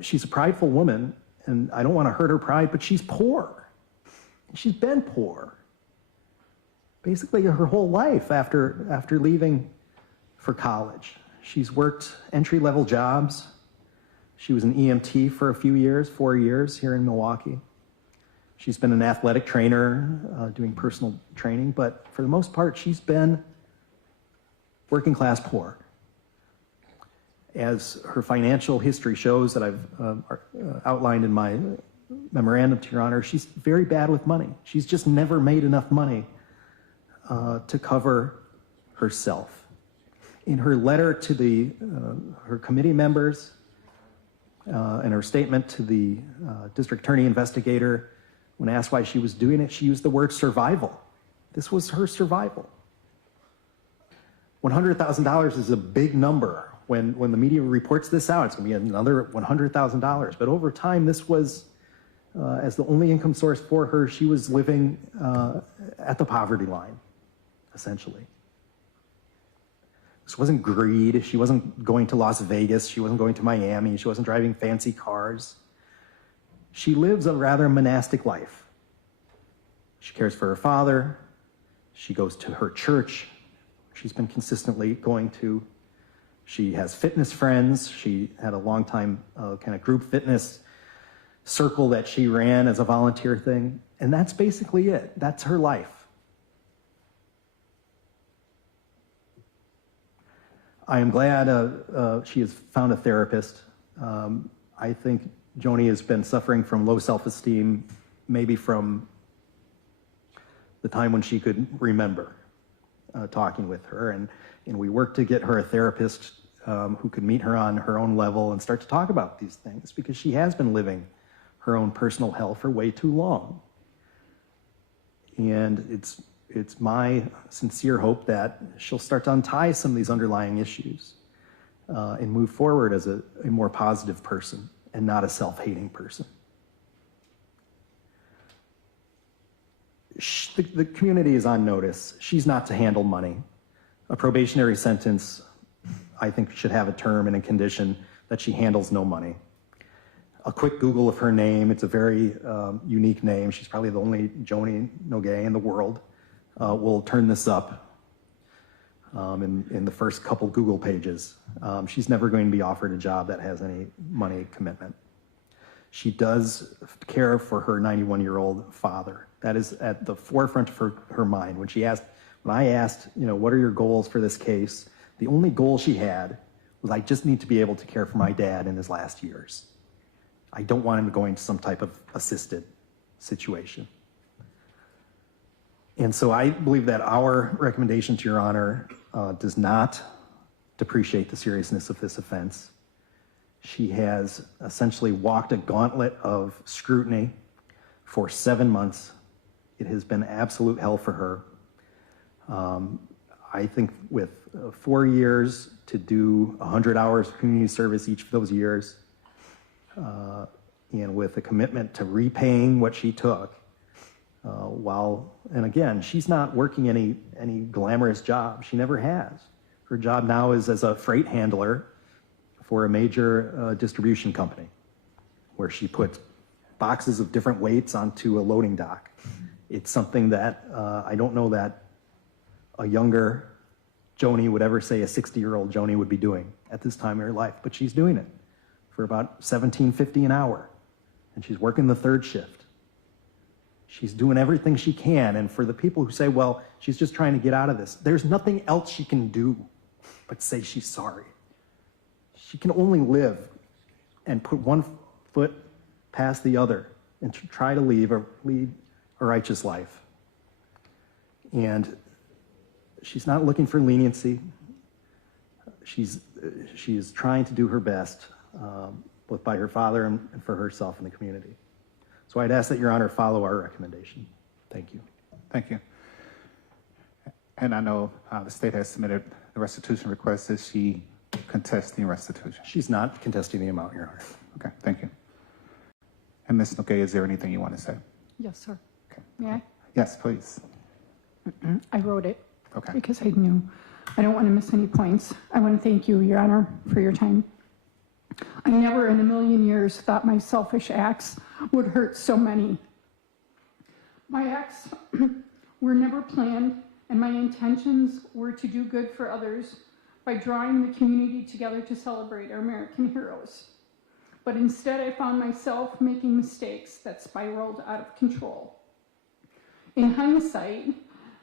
She's a prideful woman, and I don't want to hurt her pride, but she's poor. She's been poor basically her whole life after leaving for college. She's worked entry-level jobs. She was an EMT for a few years, 4 years here in Milwaukee. She's been an athletic trainer, doing personal training, but for the most part, she's been working class poor. As her financial history shows that I've outlined in my memorandum to Your Honor, she's very bad with money. She's just never made enough money to cover herself. In her letter to her committee members and her statement to the district attorney investigator, when asked why she was doing it, she used the word survival. This was her survival. $100,000 is a big number. When the media reports this out, it's going to be another $100,000. But over time, this was, as the only income source for her, she was living at the poverty line, essentially. This wasn't greed. She wasn't going to Las Vegas. She wasn't going to Miami. She wasn't driving fancy cars. She lives a rather monastic life. She cares for her father. She goes to her church. She's been consistently going to. She has fitness friends. She had a long time kind of group fitness circle that she ran as a volunteer thing. And that's basically it. That's her life. I am glad she has found a therapist. I think Joni has been suffering from low self-esteem, maybe from the time when she could remember talking with her. And we worked to get her a therapist who could meet her on her own level and start to talk about these things, because she has been living her own personal hell for way too long. And it's my sincere hope that she'll start to untie some of these underlying issues and move forward as a more positive person and not a self-hating person. The community is on notice. She's not to handle money. A probationary sentence, I think, should have a term and a condition that she handles no money. A quick Google of her name, it's a very unique name. She's probably the only Joni Nogay in the world. We'll turn this up in the first couple Google pages. She's never going to be offered a job that has any money commitment. She does care for her 91-year-old father. That is at the forefront of her mind. When I asked, what are your goals for this case? The only goal she had was, I just need to be able to care for my dad in his last years. I don't want him to go into some type of assisted situation. And so I believe that our recommendation to Your Honor does not depreciate the seriousness of this offense. She has essentially walked a gauntlet of scrutiny for 7 months. It has been absolute hell for her. I think with 4 years to do 100 hours of community service each of those years, and with a commitment to repaying what she took, and again, she's not working any glamorous job. She never has. Her job now is as a freight handler for a major distribution company, where she puts boxes of different weights onto a loading dock. It's something that I don't know that a younger Joni would ever say a 60-year-old Joni would be doing at this time in her life, but she's doing it for about $17.50 an hour, and she's working the third shift. She's doing everything she can, and for the people who say, well, she's just trying to get out of this, there's nothing else she can do but say she's sorry. She can only live and put one foot past the other and to try to lead a righteous life. And she's not looking for leniency. She is trying to do her best, both by her father and for herself and the community. So I'd ask that Your Honor follow our recommendation. Thank you. Thank you. And I know the state has submitted the restitution request. Is she contesting restitution? She's not contesting the amount, Your Honor. Okay, thank you. And Ms. Nogay, is there anything you want to say? Yes, sir. Okay. May I? Yes, please. I wrote it Okay. because I knew I don't want to miss any points. I want to thank you, Your Honor, for your time. I never in a million years thought my selfish acts would hurt so many. My acts were never planned, and my intentions were to do good for others by drawing the community together to celebrate our American heroes. But instead, I found myself making mistakes that spiraled out of control. In hindsight,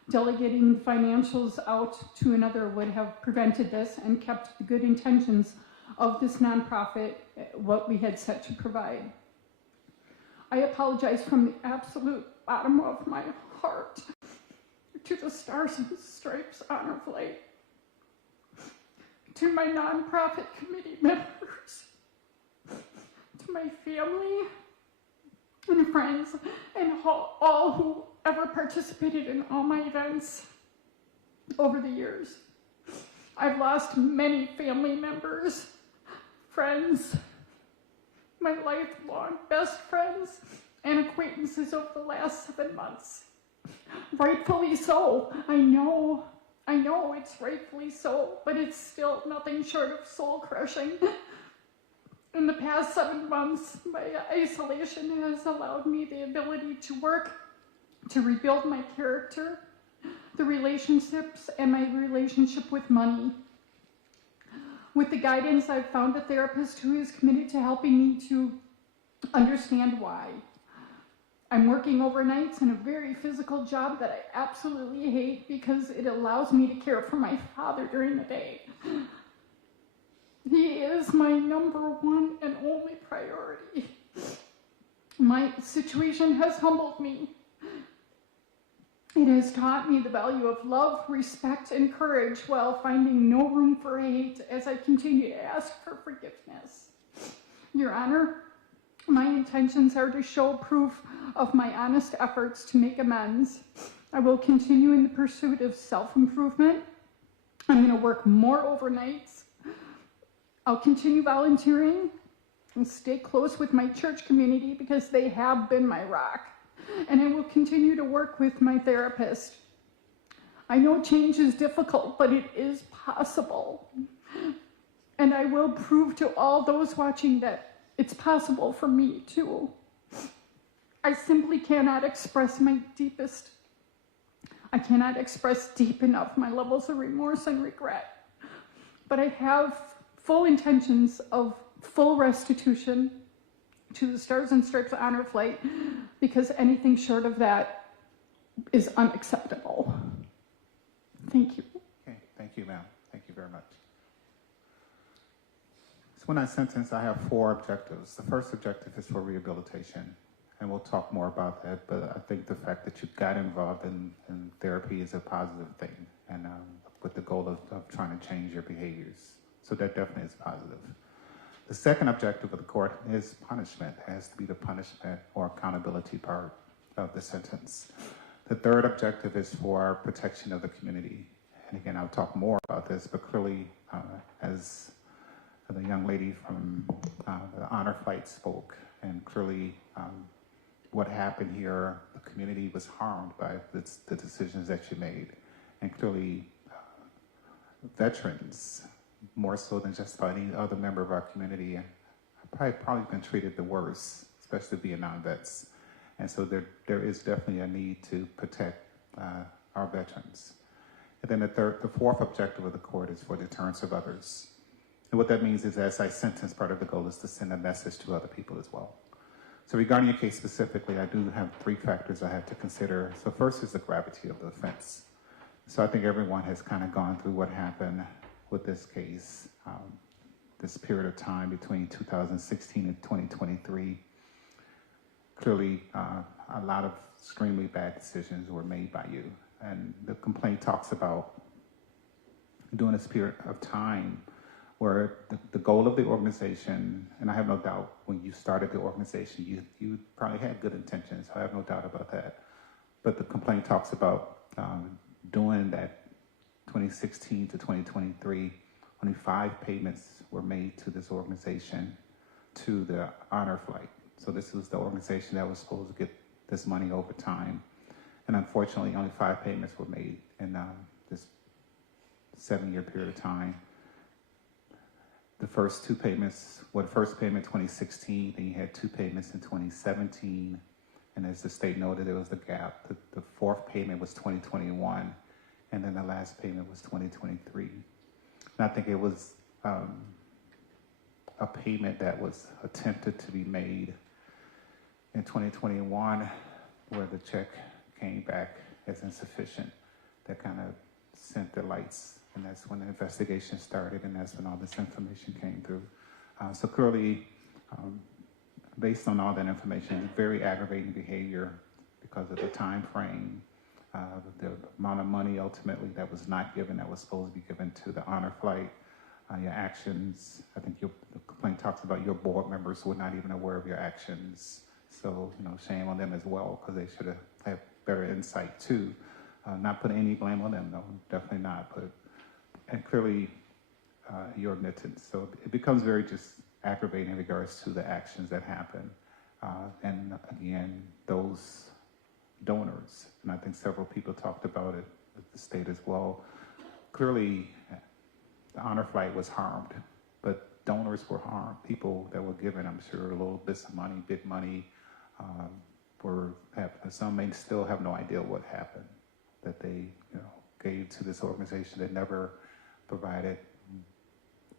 delegating financials out to another would have prevented this and kept the good intentions of this nonprofit what we had set to provide. I apologize from the absolute bottom of my heart to the Stars and Stripes Honor Flight, to my nonprofit committee members, to my family and friends, and all who ever participated in all my events over the years. I've lost many family members, friends, my lifelong best friends and acquaintances over the last 7 months. Rightfully so. I know it's rightfully so, but it's still nothing short of soul-crushing. In the past 7 months, my isolation has allowed me the ability to work, to rebuild my character, the relationships, and my relationship with money. With the guidance, I've found a therapist who is committed to helping me to understand why. I'm working overnights in a very physical job that I absolutely hate because it allows me to care for my father during the day. He is my #1 and only priority. My situation has humbled me. It has taught me the value of love, respect, and courage while finding no room for hate as I continue to ask for forgiveness. Your Honor, my intentions are to show proof of my honest efforts to make amends. I will continue in the pursuit of self-improvement. I'm going to work more overnights. I'll continue volunteering and stay close with my church community because they have been my rock. And I will continue to work with my therapist. I know change is difficult, but it is possible. And I will prove to all those watching that it's possible for me too. I simply cannot express I cannot express deep enough my levels of remorse and regret. But I have full intentions of full restitution to the Stars and Stripes Honor Flight because anything short of that is unacceptable. Thank you. Okay, thank you, ma'am. Thank you very much. So when I sentence, I have 4 objectives. The first objective is for rehabilitation, and we'll talk more about that, but I think the fact that you got involved in therapy is a positive thing, and with the goal of trying to change your behaviors. So that definitely is positive. The second objective of the court is punishment. It has to be the punishment or accountability part of the sentence. The third objective is for protection of the community. And again, I'll talk more about this, but clearly, as the young lady from the honor flight spoke, and clearly what happened here, the community was harmed by the decisions that you made. And clearly, veterans, more so than just about any other member of our community, have probably been treated the worst, especially Vietnam vets. And so there is definitely a need to protect our veterans. And then the fourth objective of the court is for deterrence of others. And what that means is, as I sentence, part of the goal is to send a message to other people as well. So regarding your case specifically, I do have 3 factors I have to consider. So first is the gravity of the offense. So I think everyone has kind of gone through what happened with this case, this period of time between 2016 and 2023. Clearly, a lot of extremely bad decisions were made by you. And the complaint talks about during this period of time where the goal of the organization, and I have no doubt when you started the organization, you probably had good intentions. I have no doubt about that. But the complaint talks about doing that 2016 to 2023, only 5 payments were made to this organization, to the honor flight. So this was the organization that was supposed to get this money over time. And unfortunately, only 5 payments were made in this 7-year period of time. the first two payments, well, the first payment 2016, then you had two payments in 2017. And as the state noted, there was a gap. The fourth payment was 2021, and then the last payment was 2023. And I think it was a payment that was attempted to be made in 2021, where the check came back as insufficient. That kind of sent the lights, and that's when the investigation started, and that's when all this information came through. So clearly, based on all that information, very aggravating behavior because of the time frame, the amount of money ultimately that was not given, that was supposed to be given to the honor flight, your actions. I think the complaint talks about your board members who were not even aware of your actions. So, shame on them as well, because they should have had better insight too. Not putting any blame on them, no, definitely not. And clearly, your admittance. So it becomes very just aggravating in regards to the actions that happen. And again, those donors, and I think several people talked about it at the state as well. Clearly, the honor flight was harmed, but donors were harmed. People that were given, I'm sure, little bits of money, big money, some may still have no idea what happened, that they gave to this organization that never provided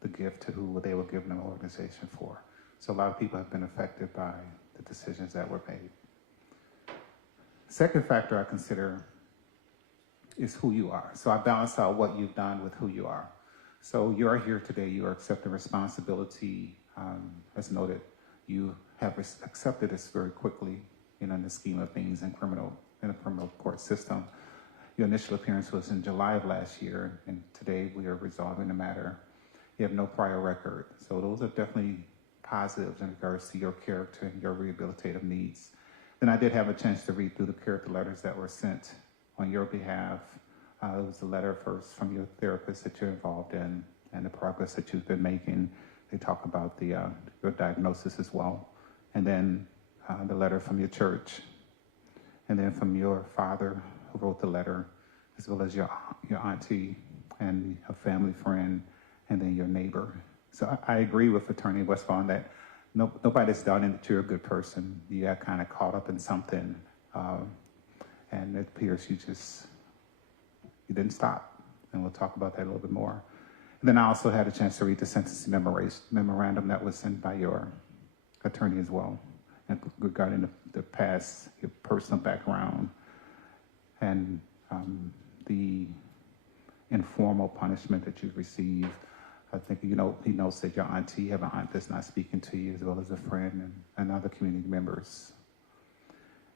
the gift to who they were giving an organization for. So a lot of people have been affected by the decisions that were made. Second factor I consider is who you are. So I balance out what you've done with who you are. So you are here today, you are accepting responsibility. As noted, you have accepted this very quickly in the scheme of things in the criminal court system. Your initial appearance was in July of last year, and today we are resolving the matter. You have no prior record. So those are definitely positives in regards to your character and your rehabilitative needs. Then I did have a chance to read through the character letters that were sent on your behalf. It was a letter first from your therapist that you're involved in and the progress that you've been making. They talk about your diagnosis as well. And then the letter from your church. And then from your father who wrote the letter, as well as your auntie and a family friend, and then your neighbor. So I agree with Attorney Westphal that nobody's doubting that you're a good person. You got kind of caught up in something, and it appears you didn't stop. And we'll talk about that a little bit more. And then I also had a chance to read the sentencing memorandum that was sent by your attorney as well, and regarding the past, your personal background, and the informal punishment that you've received. I think, he knows that your auntie, you have an aunt that's not speaking to you, as well as a friend and other community members.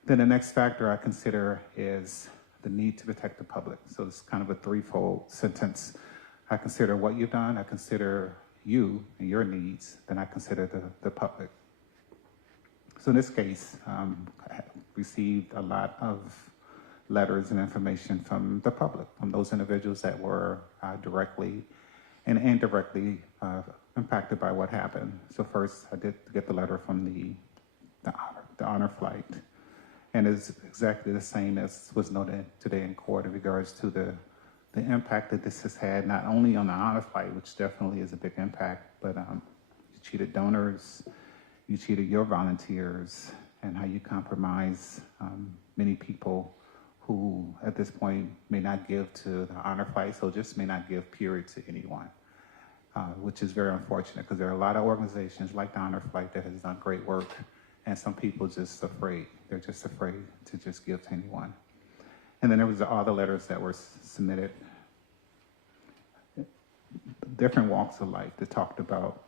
Then the next factor I consider is the need to protect the public. So it's kind of a threefold sentence. I consider what you've done, I consider you and your needs, then I consider the public. So in this case, I received a lot of letters and information from the public, from those individuals that were directly and indirectly impacted by what happened. So first, I did get the letter from the honor flight, and it's exactly the same as was noted today in court in regards to the impact that this has had, not only on the honor flight, which definitely is a big impact, but you cheated donors, you cheated your volunteers, and how you compromise many people who at this point may not give to the honor flight, so just may not give period to anyone, which is very unfortunate because there are a lot of organizations like the honor flight that has done great work, and some people just afraid. They're just afraid to just give to anyone. And then there was all the letters that were submitted, different walks of life that talked about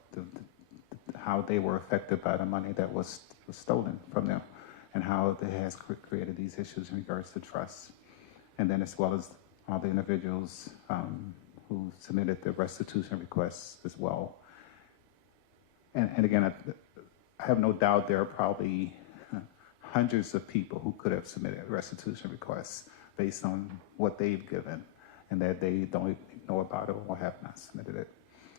how they were affected by the money that was stolen from them, and how it has created these issues in regards to trust. And then as well as all the individuals who submitted the restitution requests as well. And again, I have no doubt there are probably hundreds of people who could have submitted restitution requests based on what they've given, and that they don't know about it or have not submitted it.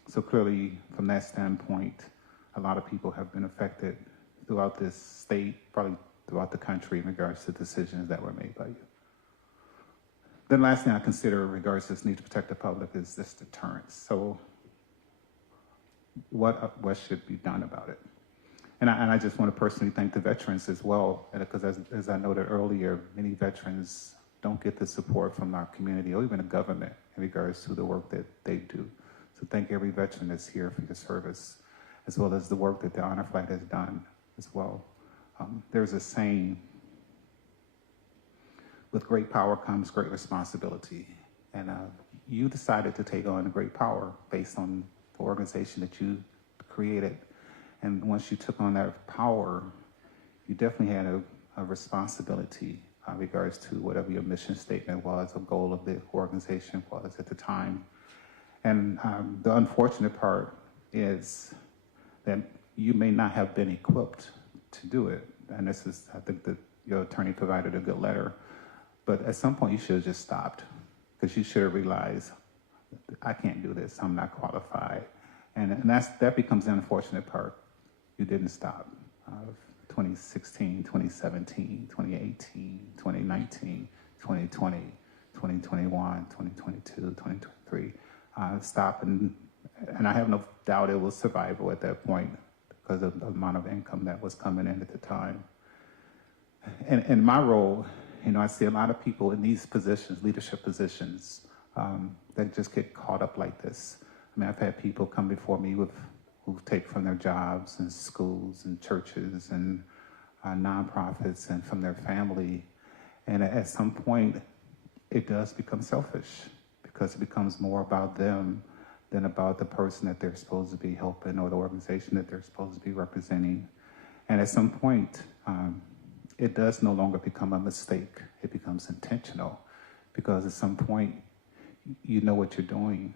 So clearly, from that standpoint, a lot of people have been affected throughout this state, probably throughout the country in regards to decisions that were made by you. Then last thing I consider in regards to this need to protect the public is this deterrence. So what should be done about it. And I just want to personally thank the veterans as well, because as I noted earlier, many veterans don't get the support from our community or even the government in regards to the work that they do. So thank every veteran that's here for your service, as well as the work that the Honor Flight has done as well. There's a saying, with great power comes great responsibility. And you decided to take on great power based on the organization that you created. And once you took on that power, you definitely had a responsibility in regards to whatever your mission statement was, or goal of the organization was at the time. And the unfortunate part is that you may not have been equipped to do it. And this is, I think that your attorney provided a good letter. But at some point, you should have just stopped, because you should have realized, I can't do this, I'm not qualified. And that becomes the unfortunate part. You didn't stop. 2016, 2017, 2018, 2019, 2020, 2021, 2022, 2023. Stop, and I have no doubt it was survival at that point because of the amount of income that was coming in at the time. And in my role, I see a lot of people in these positions, leadership positions, that just get caught up like this. I mean, I've had people come before me who take from their jobs and schools and churches and nonprofits and from their family. And at some point, it does become selfish, because it becomes more about them than about the person that they're supposed to be helping or the organization that they're supposed to be representing. And at some point, it does no longer become a mistake. It becomes intentional, because at some point, you know what you're doing.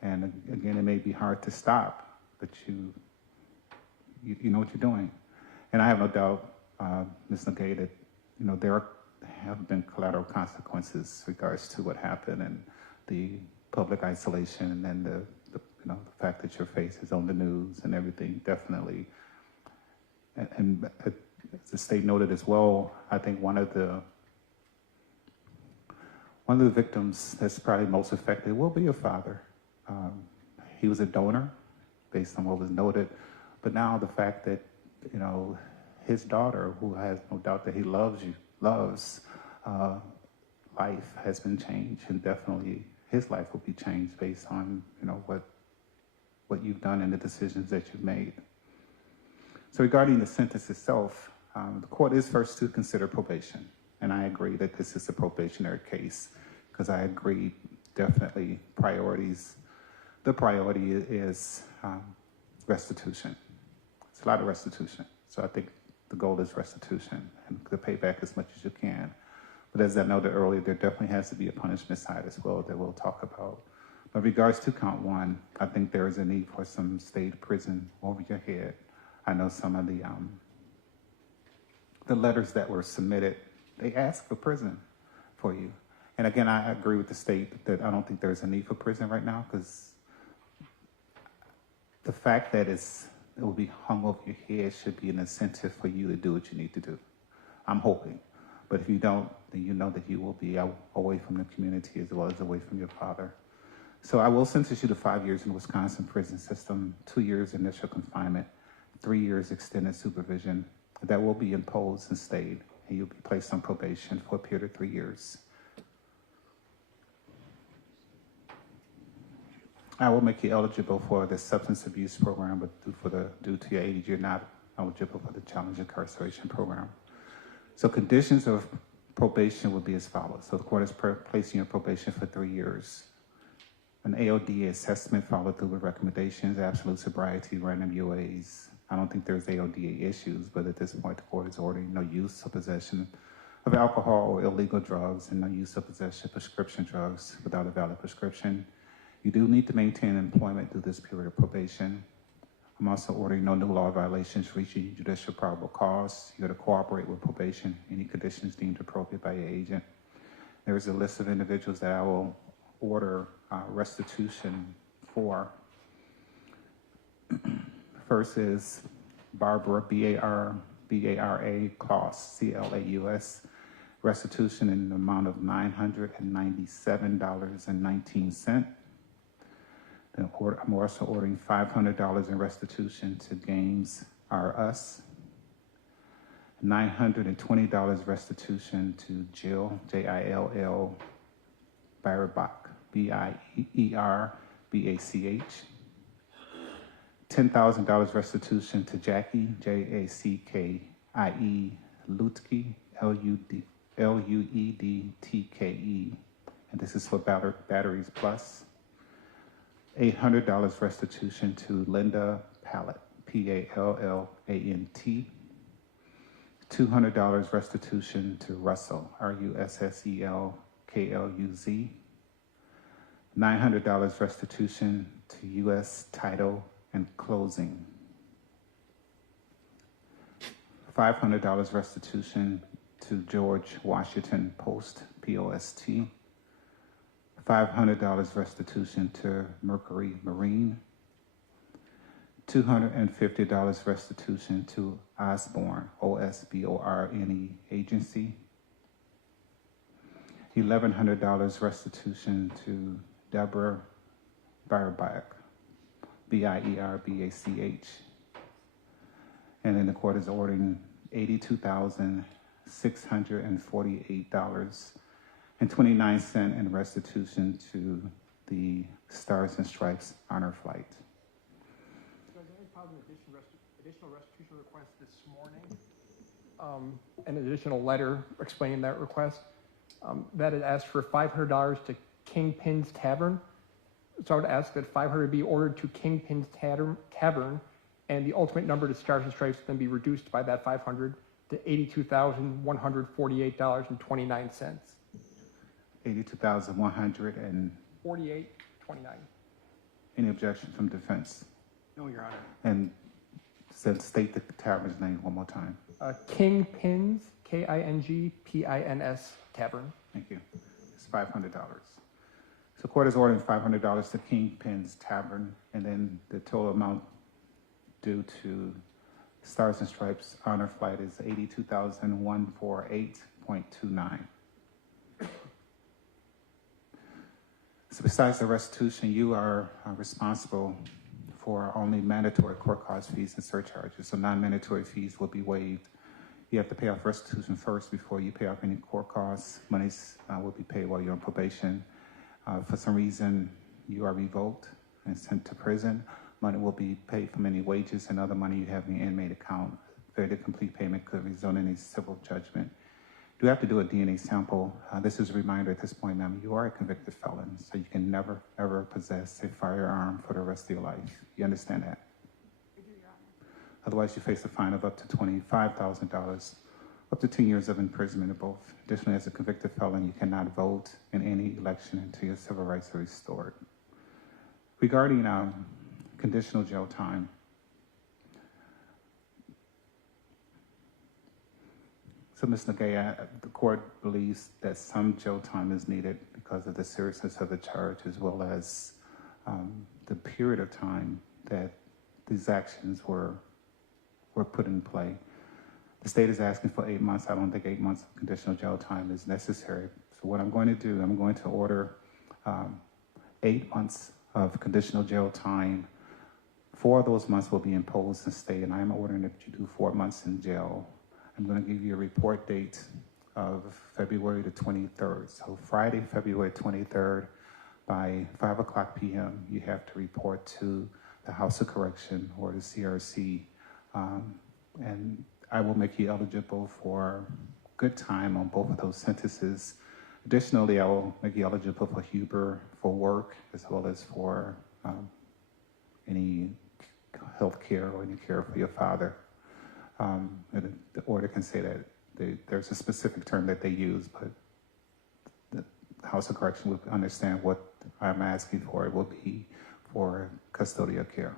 And again, it may be hard to stop, but you know what you're doing. And I have no doubt, Ms. Nagay, that there have been collateral consequences in regards to what happened, and the public isolation, and then the fact that your face is on the news and everything, definitely. And as the state noted as well, I think one of the victims that's probably most affected will be your father. He was a donor, based on what was noted, but now the fact that his daughter, who has no doubt that he loves, life has been changed, and definitely his life will be changed based on what you've done and the decisions that you've made. So regarding the sentence itself, the court is first to consider probation, and I agree that this is a probationary case, because I agree definitely the priority is restitution. It's a lot of restitution. So I think the goal is restitution and to pay back as much as you can. But as I noted earlier, there definitely has to be a punishment side as well that we'll talk about. But in regards to count one, I think there is a need for some state prison over your head. I know some of the letters that were submitted, they ask for prison for you. And again, I agree with the state that I don't think there's a need for prison right now, because the fact that it will be hung over your head should be an incentive for you to do what you need to do. I'm hoping. But if you don't, then you know that you will be away from the community as well as away from your father. So I will sentence you to 5 years in the Wisconsin prison system, 2 years initial confinement, 3 years extended supervision. That will be imposed and stayed, and you'll be placed on probation for a period of 3 years. I will make you eligible for the substance abuse program, but due to your age, you're not eligible for the challenge incarceration program. So conditions of probation would be as follows. So the court is placing you on probation for 3 years. An AOD assessment followed through with recommendations, absolute sobriety, random UAs. I don't think there's AOD issues, but at this point, the court is ordering no use or possession of alcohol or illegal drugs, and no use or possession of prescription drugs without a valid prescription. You do need to maintain employment through this period of probation. I'm also ordering no new law violations reaching judicial probable cause. You got to cooperate with probation, any conditions deemed appropriate by your agent. There is a list of individuals that I will order restitution for. First is Barbara, B-A-R-A, Claus, C-L-A-U-S, restitution in the amount of $997.19. Then I'm also ordering $500 in restitution to Games R Us, $920 restitution to Jill, Jill Bierbach, Bierbach, $10,000 restitution to Jackie, Jackie Lutke, Luedtke, and this is for Batteries Plus. $800 restitution to Linda Pallant, Pallant. $200 restitution to Russell, Russellkluz. $900 restitution to U.S. Title and Closing. $500 restitution to George Washington Post, POST. $500 restitution to Mercury Marine. $250 restitution to Osborne, Osborne Agency. $1,100 restitution to Deborah Bierbach, Bierbach. And then the court is ordering $82,648.29 in restitution to the Stars and Stripes honor flight. President, I filed an additional restitution request this morning, an additional letter explaining that request. That had asked for $500 to Kingpin's Tavern. So I would ask that $500 be ordered to Kingpin's Tavern, and the ultimate number to Stars and Stripes then be reduced by that $500 to $82,148.29. $82,100 $48.29. Any objection from defense? No, Your Honor. And state the tavern's name one more time. Kingpins, Kingpins Tavern. Thank you. It's $500. So court is ordering $500 to Kingpins Tavern, and then the total amount due to Stars and Stripes honor flight is $82,148.29. So besides the restitution, you are responsible for only mandatory court cost fees and surcharges. So non-mandatory fees will be waived. You have to pay off restitution first before you pay off any court costs. Monies will be paid while you're on probation. For some reason, you are revoked and sent to prison. Money will be paid from any wages and other money you have in your inmate account. Failure to complete payment could result in a civil judgment. You have to do a DNA sample. This is a reminder at this point, ma'am, you are a convicted felon, so you can never, ever possess a firearm for the rest of your life. You understand that? I do, Your Honor. Otherwise, you face a fine of up to $25,000, up to 10 years of imprisonment in both. Additionally, as a convicted felon, you cannot vote in any election until your civil rights are restored. Regarding conditional jail time, so Ms. Nagaya, the court believes that some jail time is needed because of the seriousness of the charge, as well as the period of time that these actions were put in play. The state is asking for 8 months. I don't think 8 months of conditional jail time is necessary. So what I'm going to do, I'm going to order 8 months of conditional jail time. 4 of those months will be imposed in state, and I'm ordering that you do 4 months in jail. I'm going to give you a report date of February the 23rd. So Friday, February 23rd, by 5 o'clock p.m., you have to report to the House of Correction or the CRC, and I will make you eligible for good time on both of those sentences. Additionally, I will make you eligible for Huber for work, as well as for any health care or any care for your father. And the order can say that there's a specific term that they use, but the House of Correction will understand what I'm asking for. It will be for custodial care.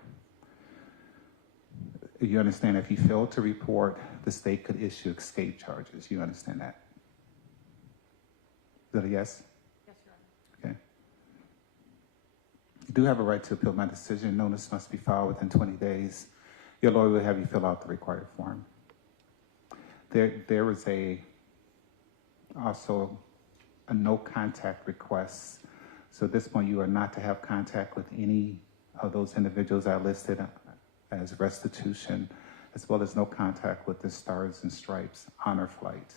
You understand if you fail to report, the state could issue escape charges. You understand that? Is that a yes? Yes, Your Honor. Okay. You do have a right to appeal my decision. Notice must be filed within 20 days. Your lawyer will have you fill out the required form. There is also a no contact request. So at this point, you are not to have contact with any of those individuals are listed as restitution, as well as no contact with the Stars and Stripes honor flight.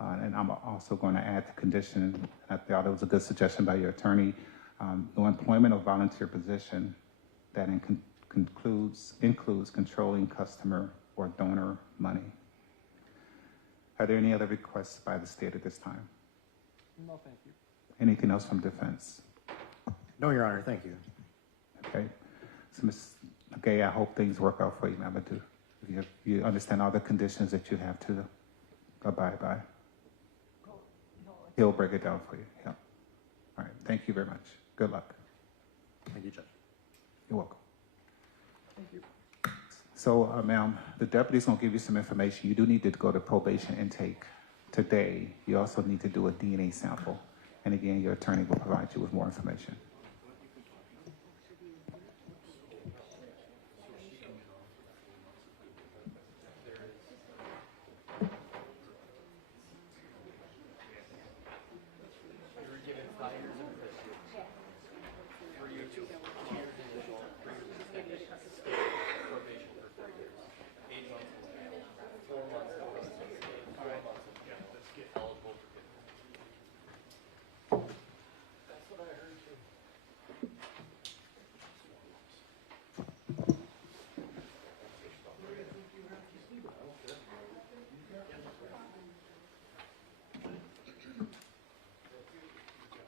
And I'm also going to add the condition, I thought it was a good suggestion by your attorney, no employment or volunteer position that includes controlling customer or donor money. Are there any other requests by the state at this time? No, thank you. Anything else from defense? No, Your Honor, thank you. Okay. So, Ms. McGay, I hope things work out for you, ma'am. You understand all the conditions that you have to abide by. He'll break it down for you. Yeah. All right. Thank you very much. Good luck. Thank you, Judge. You're welcome. Thank you. So, ma'am, the deputy's going to give you some information. You do need to go to probation intake today. You also need to do a DNA sample. And again, your attorney will provide you with more information.